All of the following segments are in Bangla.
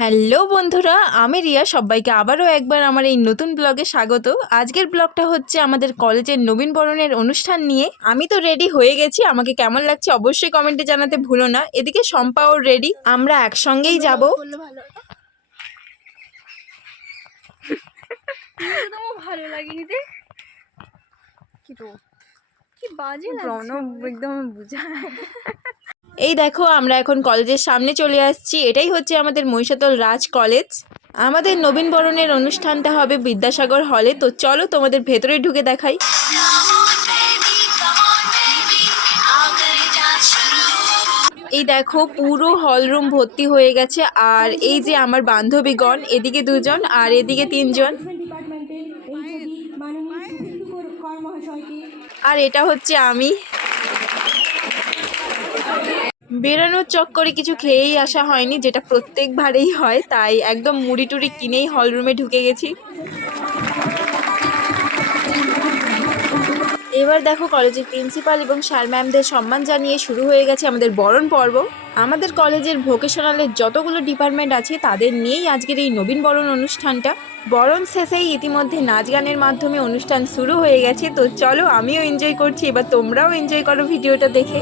হ্যালো বন্ধুরা, আমি রিয়া। সবাইকে আবারও একবার আমার এই নতুন ব্লগে স্বাগত। আজকের ব্লগটা হচ্ছে আমাদের কলেজের নবীনবরণের অনুষ্ঠান নিয়ে। আমি তো রেডি হয়ে গেছি, আমাকে কেমন লাগছে অবশ্যই কমেন্টে জানাতে ভুলো না। এদিকে শম্পাও রেডি, আমরা একসঙ্গেই যাব। ভালো লাগেনি রে, কি বাজে একদম বুঝা। এই দেখো, আমরা এখন কলেজের সামনে চলে আসছি। এটাই হচ্ছে আমাদের মহিষাদল রাজ কলেজ। আমাদের নবীনবরণের অনুষ্ঠানটা হবে বিদ্যাসাগর হলে। তো চলো তোমাদের ভেতরে ঢুকে দেখাই। এই দেখো, পুরো হলরুম ভর্তি হয়ে গেছে। আর এই যে আমার বান্ধবীগণ, এদিকে দুজন আর এদিকে তিনজন। আর এটা হচ্ছে আমি। বেরানোর চক্করে কিছু খেয়েই আসা হয়নি, যেটা প্রত্যেকবারেই হয়, তাই একদম মুড়ি টুড়ি কিনেই হলরুমে ঢুকে গেছি। এবার দেখো, কলেজের প্রিন্সিপাল এবং স্যার ম্যামদের সম্মান জানিয়ে শুরু হয়ে গেছে আমাদের বরণ পর্ব। আমাদের কলেজের ভোকেশনালের যতগুলো ডিপার্টমেন্ট আছে তাদের নিয়েই আজকের এই নবীন বরণ অনুষ্ঠানটা। বরণ শেষেই ইতিমধ্যে নাচ গানের মাধ্যমে অনুষ্ঠান শুরু হয়ে গেছে। তো চলো, আমিও এনজয় করছি, এবার তোমরাও এনজয় করো ভিডিওটা দেখে।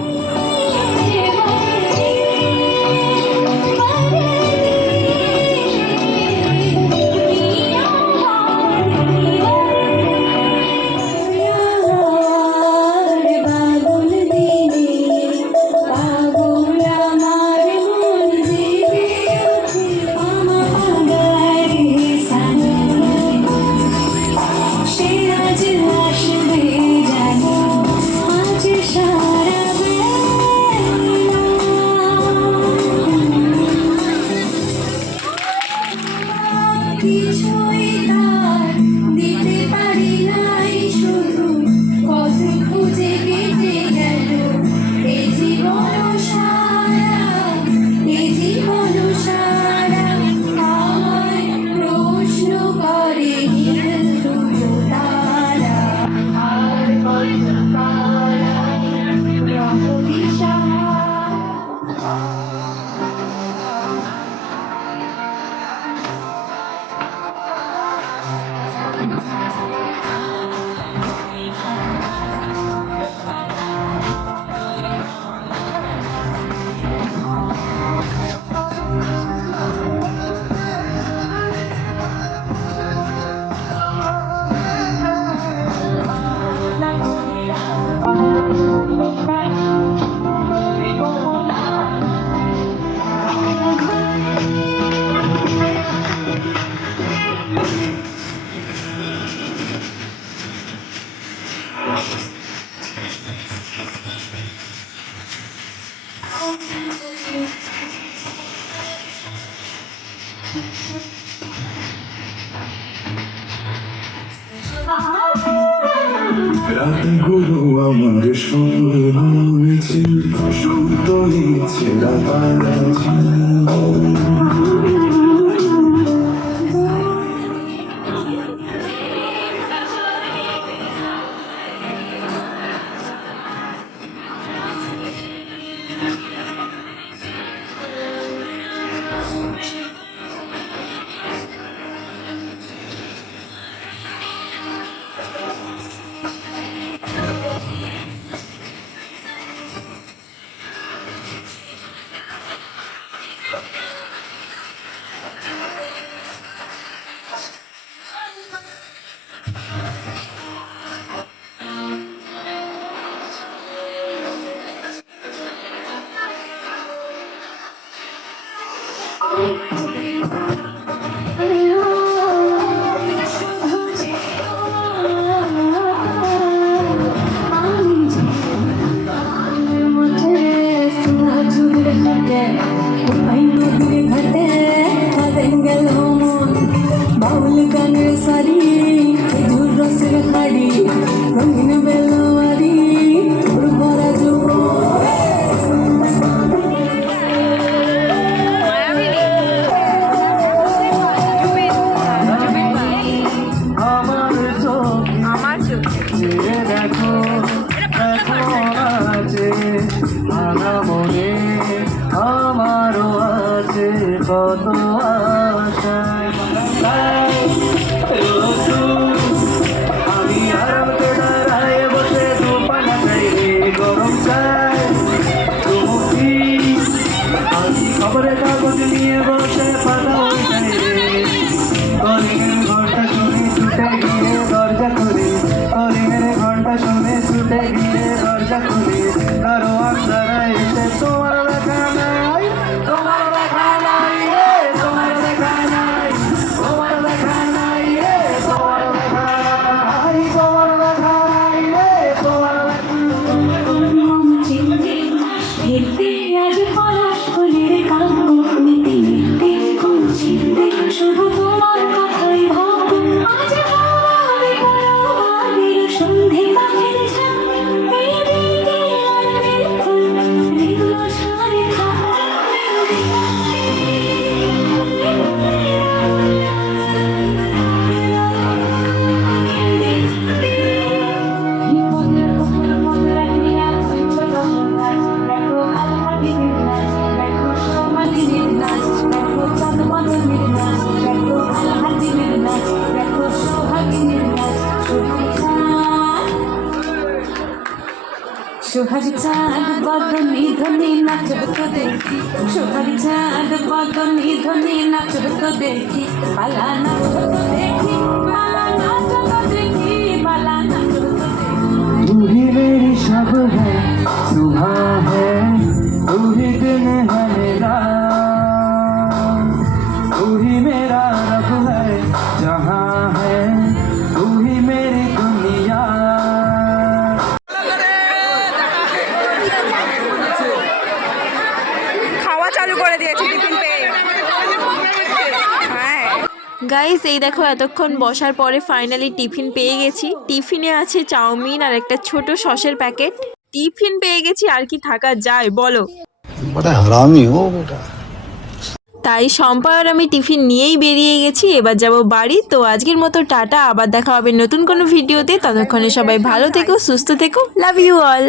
রাতগুলো আমার সফল হয়েছে, সত্য ইচ্ছে রাতারাতি। বাউল গানের সারি, খেজুর রসের হাড়ি, রঙিন বেলবাড়ি, তোর ভরা যৌবন। আশায় রসুন আমি আরামতে দাঁড়ায় বসে দুপানা চাই রে গরম চাই চুমুকি আজি খবরের কাগজ নিয়ে বসে পাতা হয়ে যায় রে কলিংয়ের ঘন্টা শুনে ছুটে গিয়ে দরজা খুলে কলিংয়ের ঘন্টা শুনে ছুটে গিয়ে দরজা খুলে কারো আন্দারা এসে তোমার দেখা নাই তোমার দেখা নাই রে তোমার দেখা নাই তোমার দেখা নাই রে তোমার দেখা নাই তোমার দেখা নাই রে তোমার শুধু তোমার কথাই ভাবো আজ হাওয়ায় পরবাদের সন্ধে পাখির সামনে এদিকে আর বিলকুল রিদো সারে সোহারি চাঁদ বদনি ধনি নাচবে তো দেখি সোহারি চাঁদ বদনি ধনি নাচবে তো দেখি পালা নাচবে তো দেখি পালা নাচবে তো দেখি পালা নাচবে তো দেখি तू ही मेरी शब है सुबह है तू ही दिन है मेरा तू ही मेरा रब है जहाँ है तू ही मेरी दुनिया খাওয়া চালু করে দিয়েছি টিফিন পেয়ে। হ্যাঁ গাইস, এই দেখো এতক্ষণ বসার পরে ফাইনালি টিফিন পেয়ে গেছি। টিফিনে আছে চাউমিন আর একটা ছোট সসের প্যাকেট। টিফিন পেয়ে গেছি, আর কি থাকা যায় বলো। बड़ा हरामी हो बेटा। তাই শম্পা আর আমি টিফিন নিয়েই বেরিয়ে গেছি। এবার যাব বাড়ি। তো আজকের মতো টাটা, আবার দেখা হবে নতুন কোনো ভিডিওতে। ততক্ষণে সবাই ভালো থেকো, সুস্থ থেকো, লাভ ইউ অল।